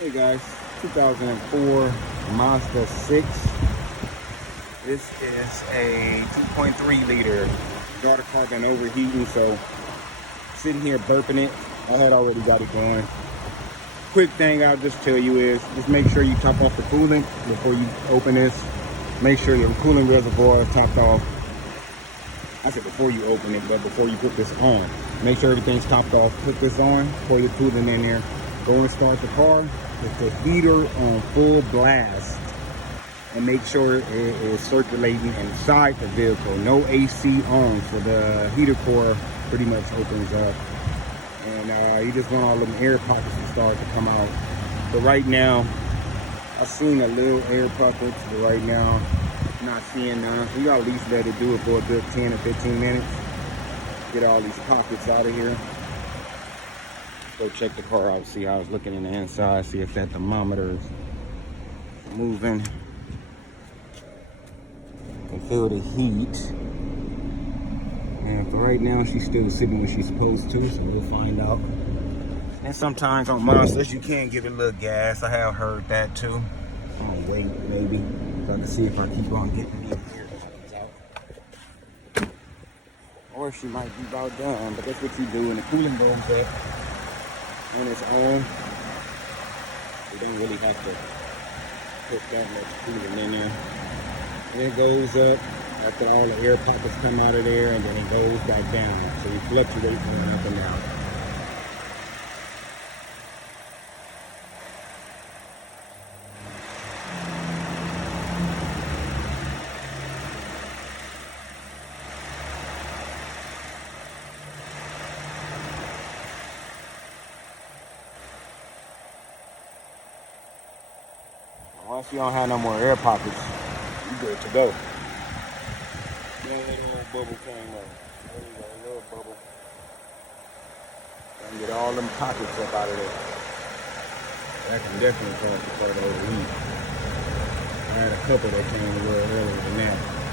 Hey guys, 2004 Mazda 6. This is a 2.3 liter. Daughter car been overheating, so sitting here burping it. I had already got it going. Quick thing I'll just tell you is just make sure you top off the coolant before you open this. Make sure your coolant reservoir is topped off. I said before you open it, but before you put this on. Make sure everything's topped off. Put this on, pour your coolant in there. Go and start the car with the heater on full blast. And make sure it is circulating inside the vehicle. No AC on, so the heater core pretty much opens up. And you just want all them air pockets to start to come out. But right now, I've seen a little air pockets, but right now, not seeing none. We gotta at least let it do it for a good 10 or 15 minutes. Get all these pockets out of here. Go check the car out, see how it's looking in the inside, see if that thermometer is moving. Can feel the heat. And for right now, she's still sitting where she's supposed to, so we'll find out. And sometimes on Mazdas, you can give it a little gas. I have heard that too. I'll wait, maybe. So I can see if I keep on getting these air out. Or she might be about done, but that's what you do. And the coolant goes up on its own. You don't really have to put that much coolant in there. And it goes up after all the air pockets come out of there, and then it goes back down. So you fluctuate going up and down. Once you don't have no more air pockets, you good to go. Yeah, that little bubble came up. There you go, a little bubble. And get all them pockets up out of there. That can definitely cause the car to overheat. I had a couple that came a little earlier than that.